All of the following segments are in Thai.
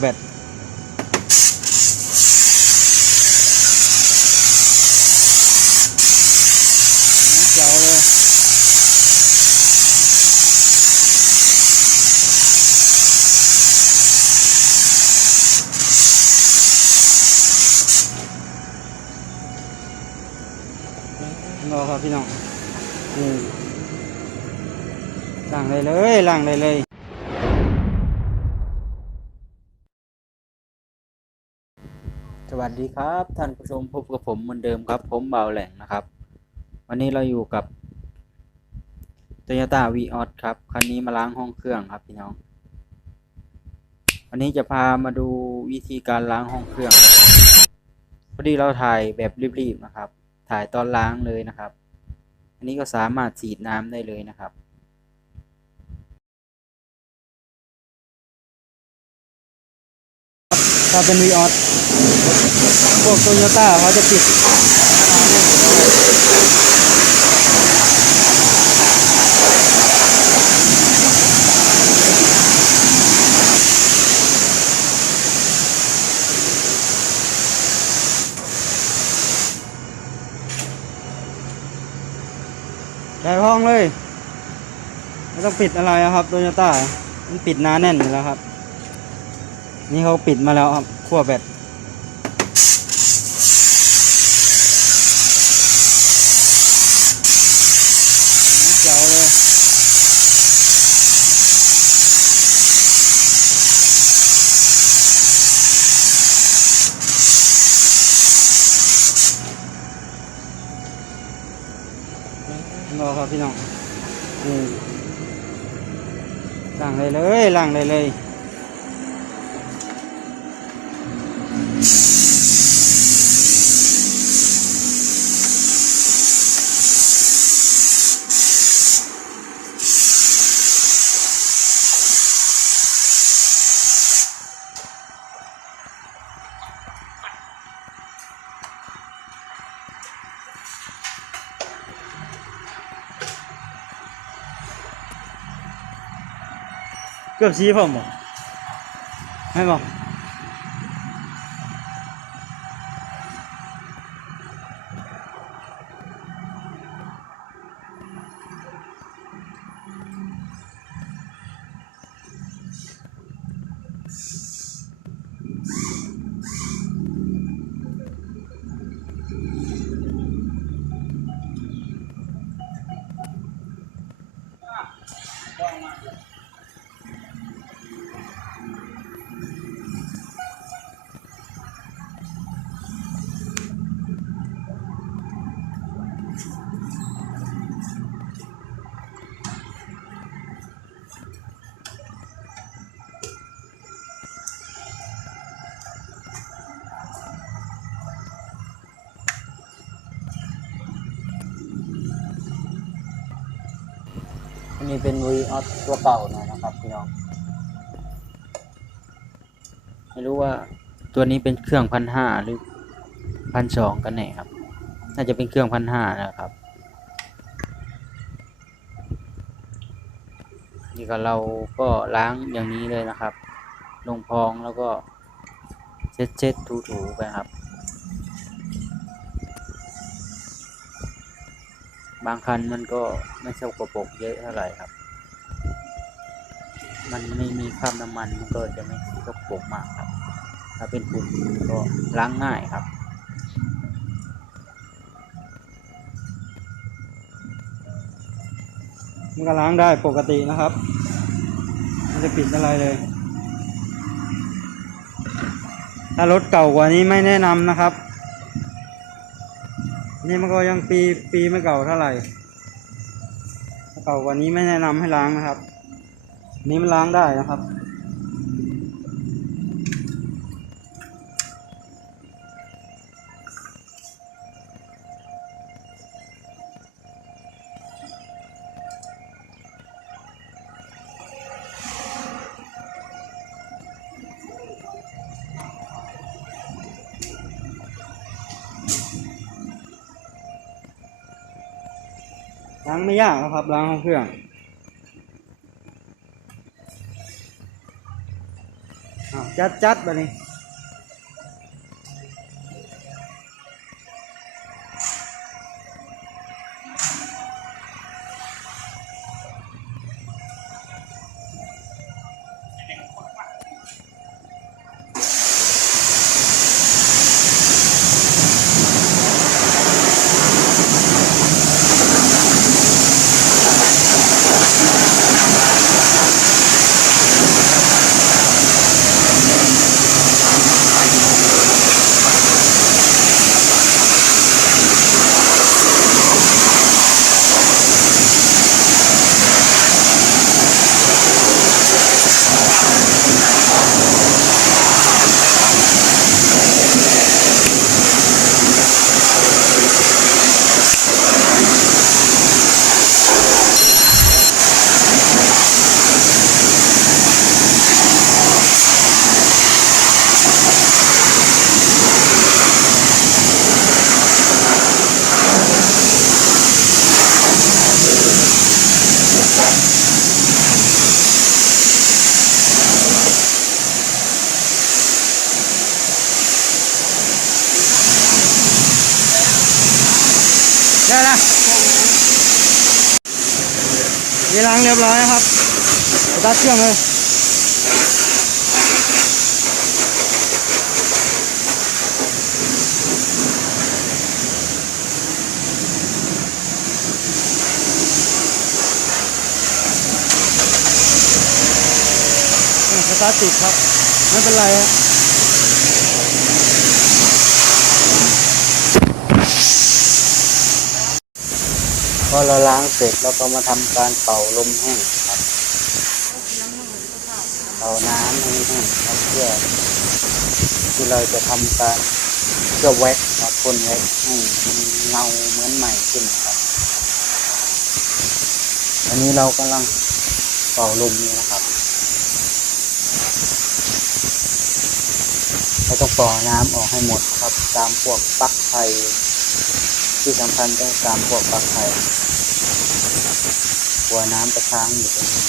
แบตเจ๋วเลยรอครับพี่น้องนี่ล่างเลยเลยล่างเลยเลย วัสดีครับ ท่านผู้ชมพบกับผมเหมือนเดิมครับ ผมเบาแหล่งนะครับ วันนี้เราอยู่กับ Toyota v ีออครับ คันนี้มาล้างห้องเครื่องครับพี่น้อง วันนี้จะพามาดูวิธีการล้างห้องเครื่องพอดีเราถ่ายแบบรีบๆนะครับ ถ่ายตอนล้างเลยนะครับ อันนี้ก็สามารถฉีดน้ำได้เลยนะครับ ถ้าเป็น v ีออสพวกโตโยต้าเขาจะปิดใช้ห้องเลย ไม่ต้องปิดอะไรครับโตโยต้ามันปิดหนาแน่นอยู่แล้วครับ นี่เขาปิดมาแล้วครับขั้วแบตเจ๋วเลยรอครับพี่น้องนี่ล่างเลยเลยล่างเลยเลย เกือบชี้ผมบ่ไม่บอกอั นนี้เป็นวีออสตัวเก่าหน่อยนะครับพี่น้อง ไม่รู้ว่าตัวนี้เป็นเครื่องพันห้าหรือพันสองกันแน่ครับ น่าจะเป็นเครื่องพันห้านะครับ นี่ก็เราก็ล้างอย่างนี้เลยนะครับ ลงพองแล้วก็เช็ดเช็ดถูถูไปครับ บางคันมันก็ไม่สกปรกเยอะเท่าไหร่ครับ มันไม่มีคราบน้ำมันมันก็จะไม่สกปรกมากครับ ถ้าเป็นฝุ่นก็ล้างง่ายครับมันก็ล้างได้ปกตินะครับไม่ได้ปิดอะไรเลย ถ้ารถเก่ากว่านี้ไม่แนะนำนะครับ นี่มันก็ยังปีปีไม่เก่าเท่าไหร่เก่ากว่านี้ไม่แนะนำให้ล้างนะครับ นี่มันล้างได้นะครับ ล้างไม่ยากนะครับล้างห้องเครื่อง จัดจัดแบบนี้ ได้ละยีล้างเรียบร้อยครับตัดเครื่องเลยสตาร์ติดครับ ไม่เป็นไรฮะพ อเราล้างเสร็จเราก็มาทำการเป่าลมแห้งครับเป่าน้ำให้แห้งครับเพื่อที่เราจะทำการเพื่อแว็กครับพ่นแว็กให้เงาเหมือนใหม่ขึ้นครับ อันนี้เรากำลังเป่าลมนี่นะครับเราต้องเป่าน้ำออกให้หมดครับ ตามพวกปลั๊กไฟที่สำคัญต้องตามพวกปลั๊กไฟ หัวน้ำจะค้างอยู่ตรงนี้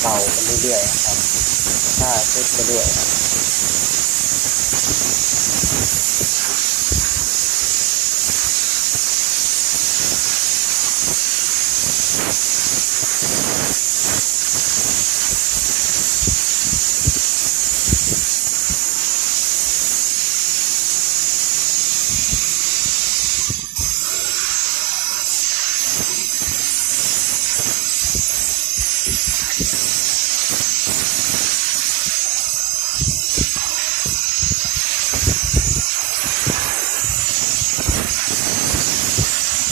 เป่าไปเรื่อยๆครับถ้าเช็ดไปเรื่อยครับ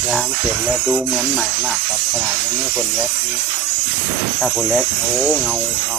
ล้างเสร็จ แล้วดูเหมือนใหม่มากครับขนาดนี้คนเล็กนี่ถ้าคนเล็กโอ้เงาเงา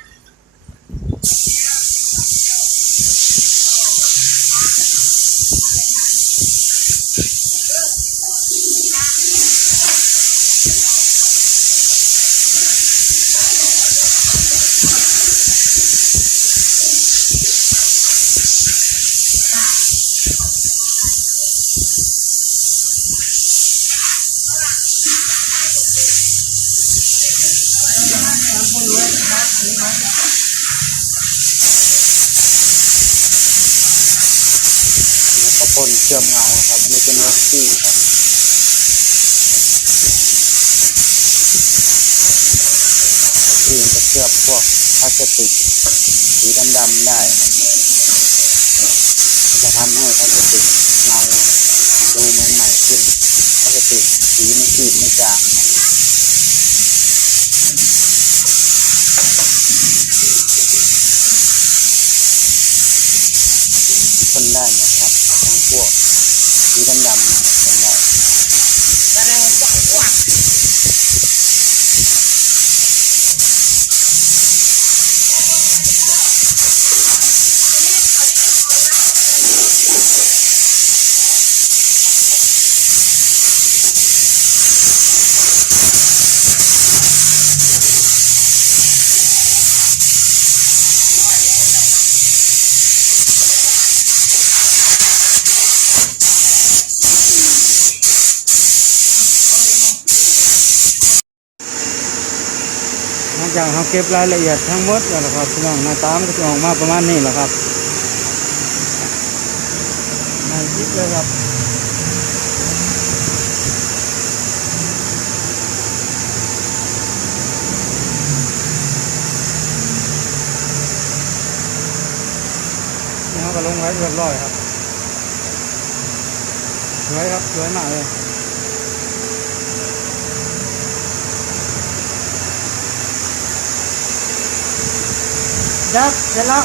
พ่นเคลือบเงาครับ อันนี้เป็นวัสซี่ครับซีนจะเคลือบพวกพลาสติกสีดำๆได้ครับมันจะทำให้พลาสติกเงาดูเหมือนใหม่ขึ้นพลาสติกสีไม่ขีดไม่จางคนได้หมดครับ พวกสีดำๆพ่นไจากเราเก็บรายละเอียดทั้งหมดแล้วนะครับพี่น้องหน้าตามก็จะออกมาประมาณนี้แหละครับมายิบเลยครับนี่เขาก็ลงไว้เรียบร้อยครับสวยครับสวยมากเลย ยับเสร็จแล้ว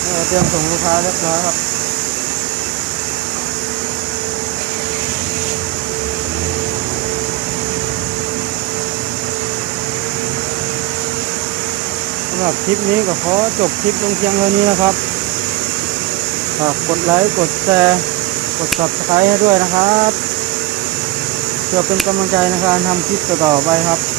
เออเตรียมส่งลูกค้าเรียบร้อยครับสำหรับคลิปนี้ก็ขอจบคลิปลงเพียงเท่านี้นะครับฝากกดไลค์ กดแชร์ กด subscribe ให้ด้วยนะครับ เพื่อเป็นกำลังใจในการทำคลิปต่อๆไปครับ